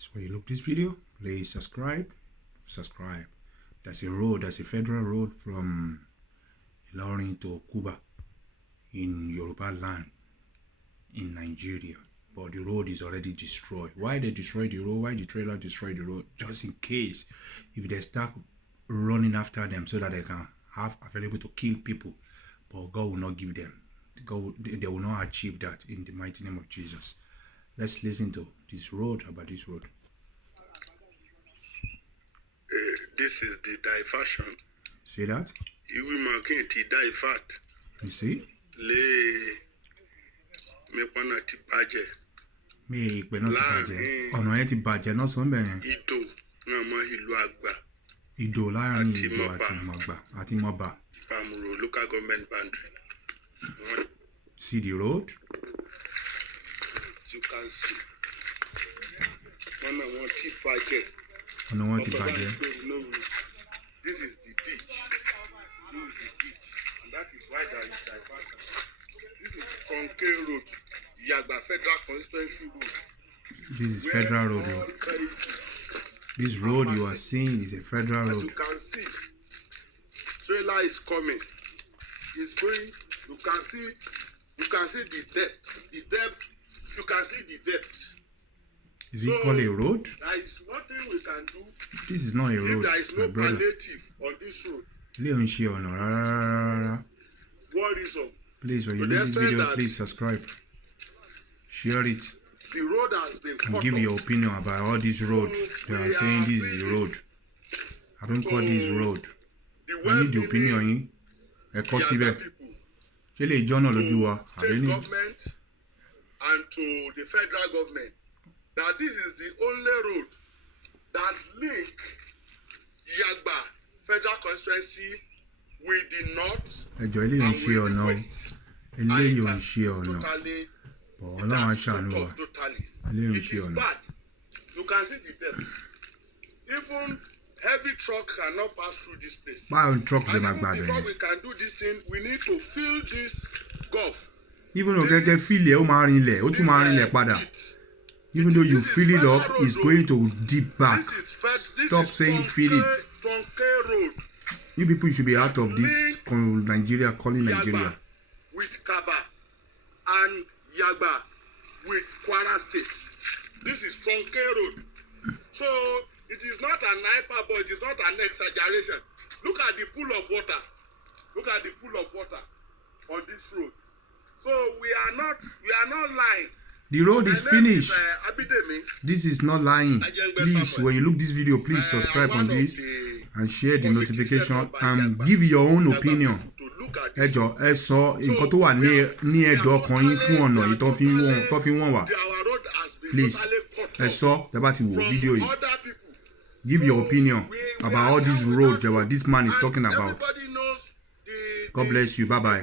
This way you look this video, please subscribe. There's a road, there's a federal road from Ilorin to Kuba in Yoruba land in Nigeria, but the road is already destroyed. Why they destroyed the road? Why the trailer destroyed the road? Just in case if they start running after them so that they can have available to kill people, but God will not give them. They will not achieve that in the mighty name of Jesus. Let's listen to this road, about this road. This is the diversion. See that? You see? Me ìpè náà ti bàjẹ́. Ọ̀nà yẹn ti bàjẹ́ náà sọ bẹ́ẹ̀. Ìdò láàrin Ìdò àti Mọ̀bà. Local government boundary. See the road? You can see. Ọ̀nà wọn ti bàjẹ́. This is the ditch. And that is why there is diversion. This is Konke Road, Yagba Federal Constituency Road. This is Federal Road. This road you are seeing is a federal road. As you can see, trailer is coming. It's going. You can see the depth. You can see the depth. Is it called a road? There is nothing we can do. This is not a road. If there is no palliative on this road. What reason? Please, when you look this video, please subscribe. Share it. The road has been and give your opinion about all this road. They are saying this is the road. I don't call this road. I need the opinion. To state government and to the federal government that this is the only road that link Yagba Federal Constituency with the north and with the west. And it has totally it is bad. You can see the depth. Even heavy truck cannot pass through this place. And even before we can do this thing, we need to fill this gulf. Even though you feel it, even though you fill it up, it's going to deep back. Stop saying fill it. You people should be out of this Nigeria, calling Nigeria. With Kaba and Yagba with Kwara State. This is Tonke Road. So it is not an hyperbole, it is not an exaggeration. Look at the pool of water. Look at the pool of water on this road. So we are not lying. The road is finished. This is not lying. Please, when you look this video, please subscribe on this and share the notification and give your own opinion. Ẹ sọ nǹkan tó wà ní ẹ̀dọ̀ ọkàn yín fún ọ̀nà yìí tó fi wọ́n wà. Please, ẹ sọ tẹ́ bá ti wo video yìí. Give your opinion about all this road that this man is talking about. God bless you. Bye bye.